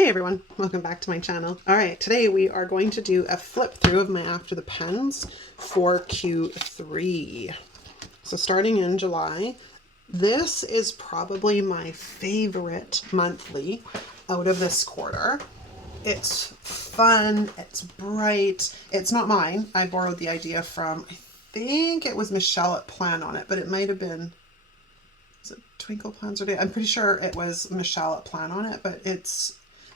Hey everyone, welcome back to my channel. Alright, today we are going to do a flip through of my After the Pens for Q3. So starting in July, this is probably my favorite monthly out of this quarter. It's fun, it's bright, it's not mine. I borrowed the idea from, I think it was Michelle at Plan on it, but it might have been, is it Twinkle Plans or Day? I'm pretty sure it was Michelle at Plan on it, but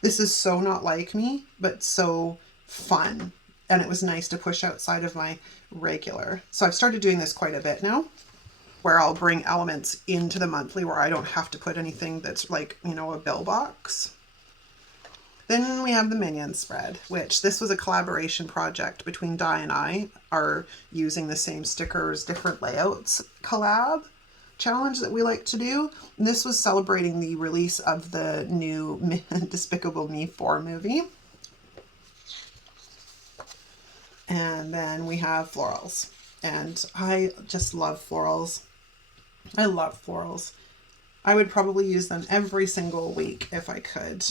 this is so not like me, but so fun. And it was nice to push outside of my regular. So I've started doing this quite a bit now, where I'll bring elements into the monthly where I don't have to put anything that's like, you know, a bill box. Then we have the Minion spread, which this was a collaboration project between Di and I, are using the same stickers, different layouts collab challenge that we like to do. And this was celebrating the release of the new Despicable Me 4 movie. And then we have florals. And I just love florals. I love florals. I would probably use them every single week if I could.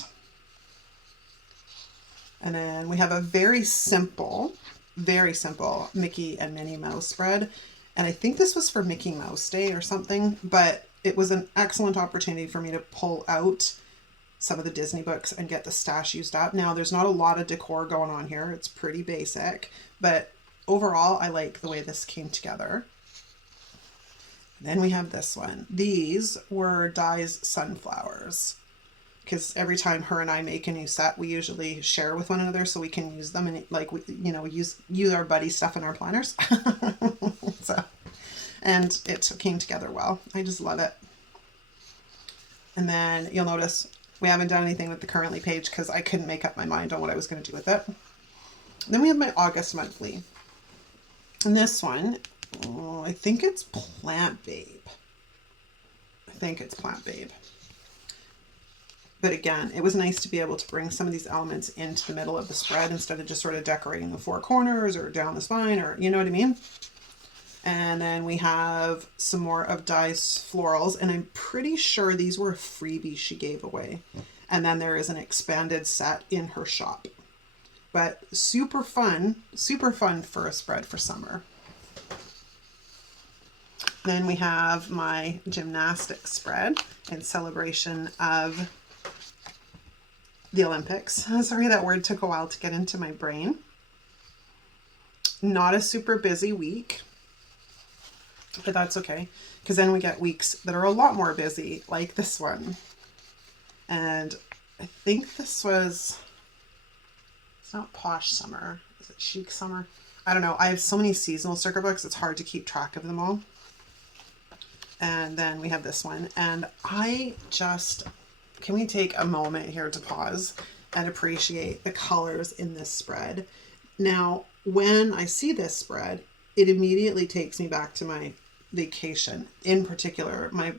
And then we have a very simple Mickey and Minnie Mouse spread. And I think this was for Mickey Mouse Day or something, but it was an excellent opportunity for me to pull out some of the Disney books and get the stash used up. Now, there's not a lot of decor going on here. It's pretty basic, but overall, I like the way this came together. Then we have this one. These were Di's sunflowers, because every time her and I make a new set, we usually share with one another so we can use them and use our buddy stuff in our planners. And it came together well. I just love it. And then you'll notice we haven't done anything with the currently page because I couldn't make up my mind on what I was going to do with it. Then we have my August monthly. And this one, I think it's Plant Babe. But again, it was nice to be able to bring some of these elements into the middle of the spread instead of just sort of decorating the four corners or down the spine, or you know what I mean? And then we have some more of Di's florals, and I'm pretty sure these were a freebie she gave away. And then there is an expanded set in her shop. But super fun for a spread for summer. Then we have my gymnastics spread in celebration of the Olympics. Sorry, that word took a while to get into my brain. Not a super busy week, but that's okay, because then we get weeks that are a lot more busy, like this one. And I think this was, it's not Posh Summer, is it Chic Summer? I don't know. I have so many seasonal sticker books, it's hard to keep track of them all. And then we have this one, and can we take a moment here to pause and appreciate the colors in this spread? Now, when I see this spread, it immediately takes me back to my vacation. In particular, my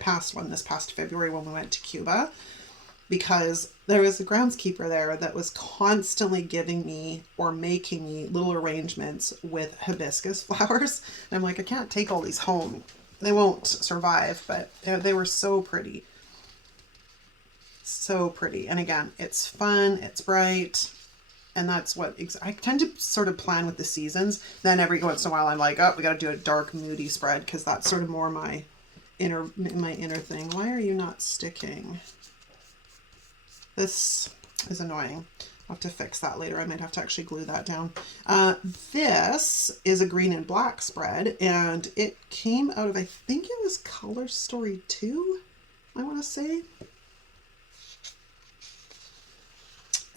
past one, this past February when we went to Cuba, because there was a groundskeeper there that was constantly giving me or making me little arrangements with hibiscus flowers. And I'm like, I can't take all these home. They won't survive, but they were so pretty. So pretty. And again, it's fun, it's bright, and that's what I tend to sort of plan with the seasons. Then every once in a while I'm like, oh, we got to do a dark moody spread, because that's sort of more my inner thing. Why are you not sticking? This is annoying. I'll have to fix that later. I might have to actually glue that down. This is a green and black spread, and it came out of, I think it was Color Story 2, I want to say.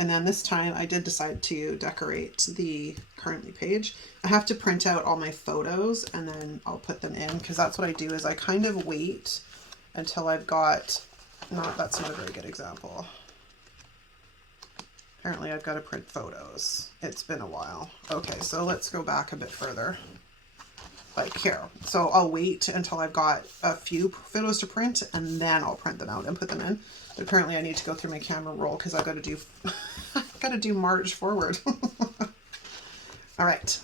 And then this time I did decide to decorate the currently page. I have to print out all my photos and then I'll put them in, because that's what I do, is I kind of wait until I've got, that's not a very good example. Apparently I've got to print photos. It's been a while. Okay, so let's go back a bit further. Like here. So I'll wait until I've got a few photos to print, and then I'll print them out and put them in. But apparently I need to go through my camera roll because I've got to do march forward. All right.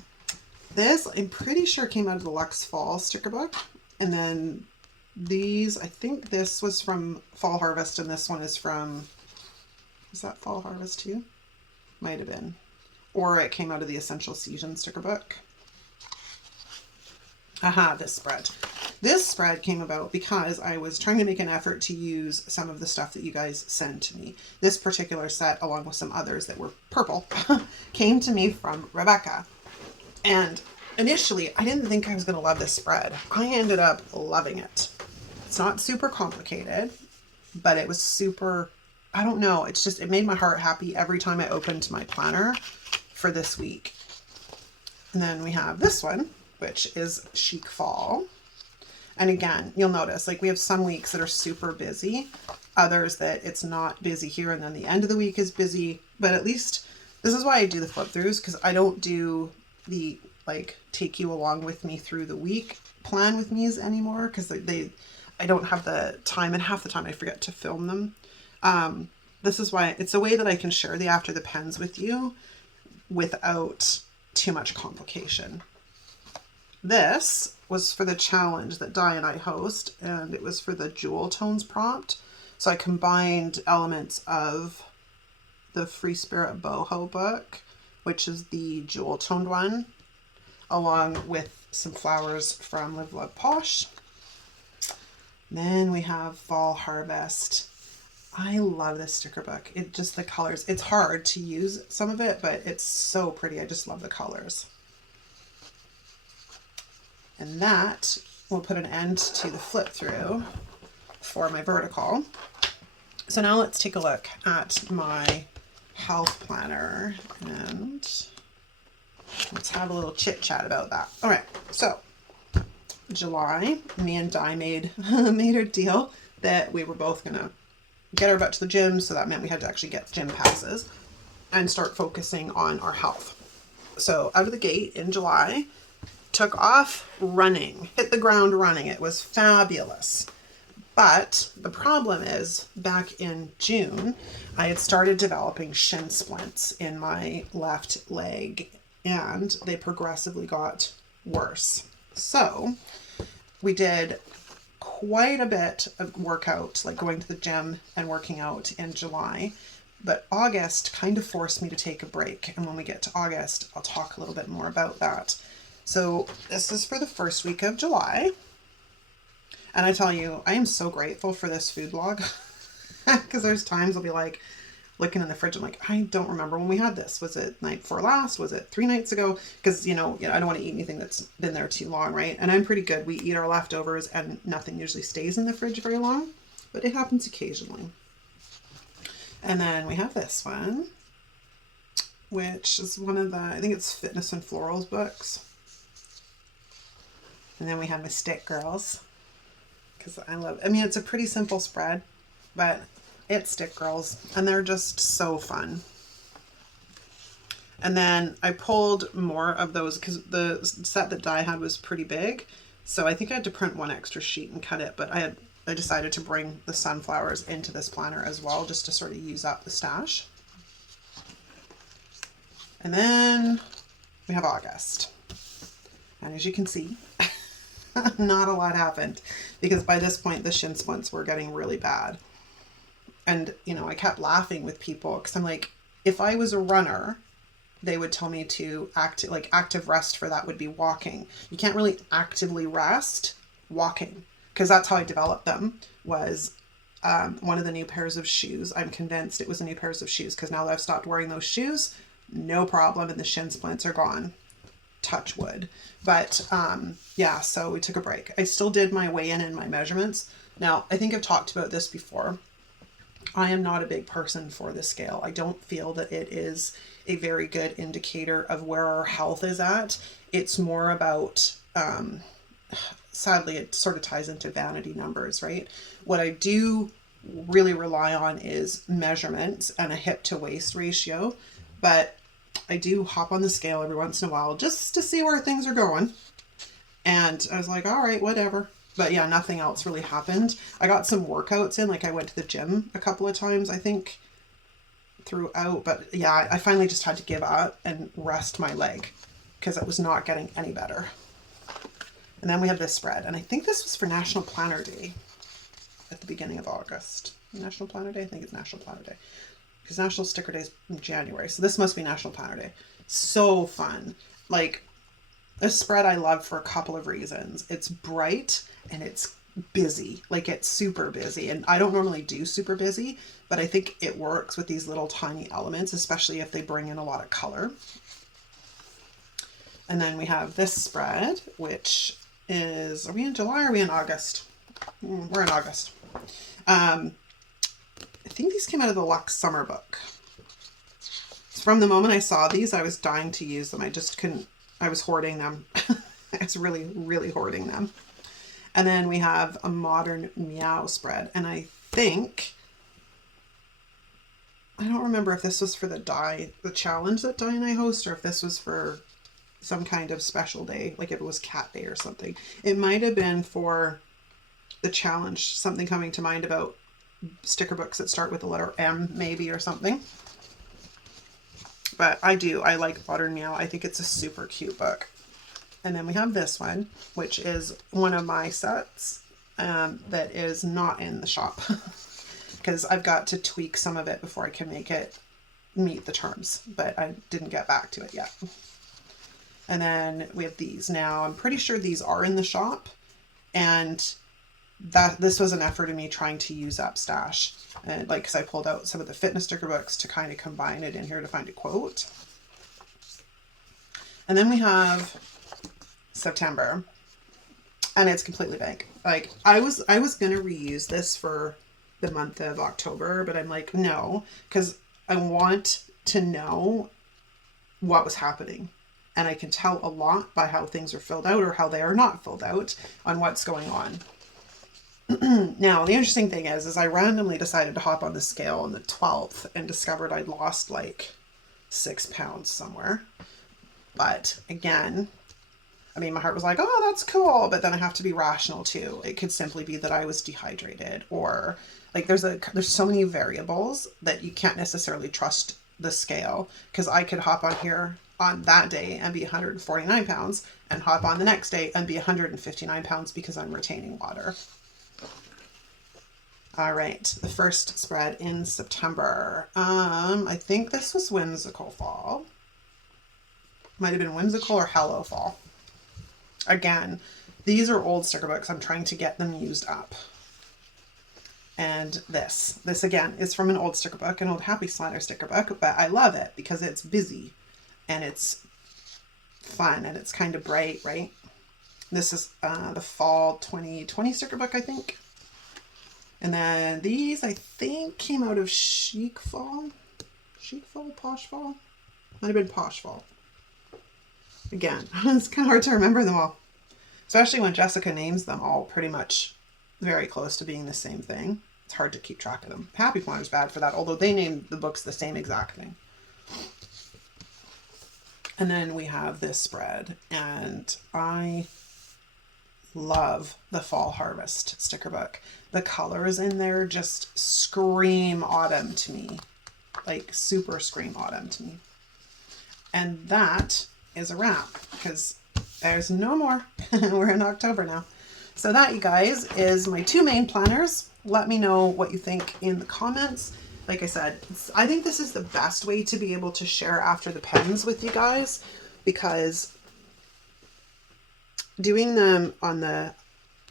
This, I'm pretty sure, came out of the Luxe Fall sticker book. And then these, I think this was from Fall Harvest, and this one is from Was that Fall Harvest too? Might have been. Or it came out of the Essential Season sticker book. Aha, this spread. This spread came about because I was trying to make an effort to use some of the stuff that you guys send to me. This particular set, along with some others that were purple, came to me from Rebecca. And initially, I didn't think I was going to love this spread. I ended up loving it. It's not super complicated, but it was super, I don't know, it's just, it made my heart happy every time I opened my planner for this week. And then we have this one, which is Chic Fall. And again, you'll notice, like, we have some weeks that are super busy, others that it's not busy here, and then the end of the week is busy. But at least, this is why I do the flip throughs, because I don't do the, like, take you along with me through the week plan with me's anymore, because I don't have the time, and half the time I forget to film them. This is why it's a way that I can share the After the Pens with you without too much complication. This was for the challenge that Di and I host, and it was for the Jewel Tones prompt. So I combined elements of the Free Spirit Boho book, which is the jewel toned one, along with some flowers from Live Love Posh. Then we have Fall Harvest. I love this sticker book. It just, the colors, it's hard to use some of it, but it's so pretty. I just love the colors. And that will put an end to the flip through for my vertical. So now let's take a look at my health planner and let's have a little chit chat about that. All right, so July, me and Di made a deal that we were both gonna get our butt to the gym, so that meant we had to actually get gym passes and start focusing on our health. So out of the gate in July, took off running, hit the ground running. It was fabulous. But the problem is, back in June, I had started developing shin splints in my left leg, and they progressively got worse. So we did quite a bit of workout, like going to the gym and working out in July. But August kind of forced me to take a break. And when we get to August, I'll talk a little bit more about that. So this is for the first week of July. And I tell you, I am so grateful for this food log because there's times I'll be like looking in the fridge. I'm like, I don't remember when we had this. Was it night before last? Was it 3 nights ago? Because, you know, I don't want to eat anything that's been there too long, right? And I'm pretty good. We eat our leftovers and nothing usually stays in the fridge very long, but it happens occasionally. And then we have this one, which is one of the, I think it's Fitness and Florals books. And then we have my Stick Girls, because I mean, it's a pretty simple spread, but it's Stick Girls, and they're just so fun. And then I pulled more of those, because the set that Di had was pretty big, so I think I had to print one extra sheet and cut it, but I decided to bring the sunflowers into this planner as well, just to sort of use up the stash. And then we have August. And as you can see, not a lot happened, because by this point the shin splints were getting really bad. And, you know, I kept laughing with people because I'm like, if I was a runner, they would tell me to active rest for that would be walking. You can't really actively rest walking, because that's how I developed them, was one of the new pairs of shoes. I'm convinced it was the new pairs of shoes, because now that I've stopped wearing those shoes, no problem, and the shin splints are gone. Touch wood. But yeah, so we took a break. I still did my weigh-in and my measurements. Now, I think I've talked about this before. I am not a big person for the scale. I don't feel that it is a very good indicator of where our health is at. It's more about, sadly, it sort of ties into vanity numbers, right? What I do really rely on is measurements and a hip to waist ratio, but I do hop on the scale every once in a while just to see where things are going. And I was like, all right, whatever. But yeah, nothing else really happened. I got some workouts in, like I went to the gym a couple of times, I think, throughout. But yeah, I finally just had to give up and rest my leg because it was not getting any better. And then we have this spread. And I think this was for National Planner Day at the beginning of August. National Planner Day? I think it's National Planner Day. because National Sticker Day is in January. So this must be National Planner Day. So fun. Like, a spread I love for a couple of reasons. It's bright and it's busy. Like, it's super busy. And I don't normally do super busy, but I think it works with these little tiny elements, especially if they bring in a lot of color. And then we have this spread, which is, are we in July or are we in August? We're in August. I think these came out of the Luxe Summer book. From the moment I saw these, I was dying to use them. I just couldn't, I was hoarding them. I was really, really hoarding them. And then we have a Modern Meow spread. And I think, I don't remember if this was for the challenge that Di and I host, or if this was for some kind of special day, like if it was Cat Day or something. It might have been for the challenge, something coming to mind about sticker books that start with the letter M, maybe, or something. But I like Modern Meow. I think it's a super cute book. And then we have this one, which is one of my sets that is not in the shop because I've got to tweak some of it before I can make it meet the terms, but I didn't get back to it yet. And then we have these. Now, I'm pretty sure these are in the shop, and that this was an effort of me trying to use up stash, and like, because I pulled out some of the fitness sticker books to kind of combine it in here to find a quote. And then we have September, and it's completely blank. Like, I was gonna reuse this for the month of October, but I'm like, no, because I want to know what was happening, and I can tell a lot by how things are filled out or how they are not filled out on what's going on. Now, the interesting thing is I randomly decided to hop on the scale on the 12th and discovered I'd lost like 6 pounds somewhere. But again, I mean, my heart was like, oh, that's cool. But then I have to be rational too. It could simply be that I was dehydrated, or like there's so many variables that you can't necessarily trust the scale, because I could hop on here on that day and be 149 pounds and hop on the next day and be 159 pounds because I'm retaining water. All right, the first spread in September. I think this was Whimsical Fall. Might have been Whimsical or Hello Fall. Again, these are old sticker books. I'm trying to get them used up. And this again is from an old sticker book, an old Happy Slider sticker book, but I love it because it's busy and it's fun and it's kind of bright, right? This is the fall 2020 sticker book, I think. And then these, I think, came out of Chic Fall, Posh Fall. Might have been Posh Fall. Again, it's kind of hard to remember them all, especially when Jessica names them all pretty much very close to being the same thing. It's hard to keep track of them. Happy Planner's bad for that, although they named the books the same exact thing. And then we have this spread, and I love the Fall Harvest sticker book. The colors in there just scream autumn to me, like super scream autumn to me. And that is a wrap, because there's no more. We're in October now. So that, you guys, is my 2 main planners. Let me know what you think in the comments. Like I said, I think this is the best way to be able to share after the pens with you guys, because doing them on the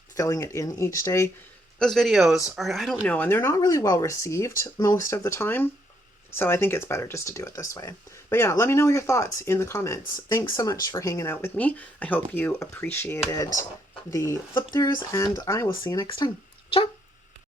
filling it in each day, those videos are, I don't know, and they're not really well received most of the time. So I think it's better just to do it this way. But yeah, let me know your thoughts in the comments. Thanks so much for hanging out with me. I hope you appreciated the flip throughs, and I will see you next time.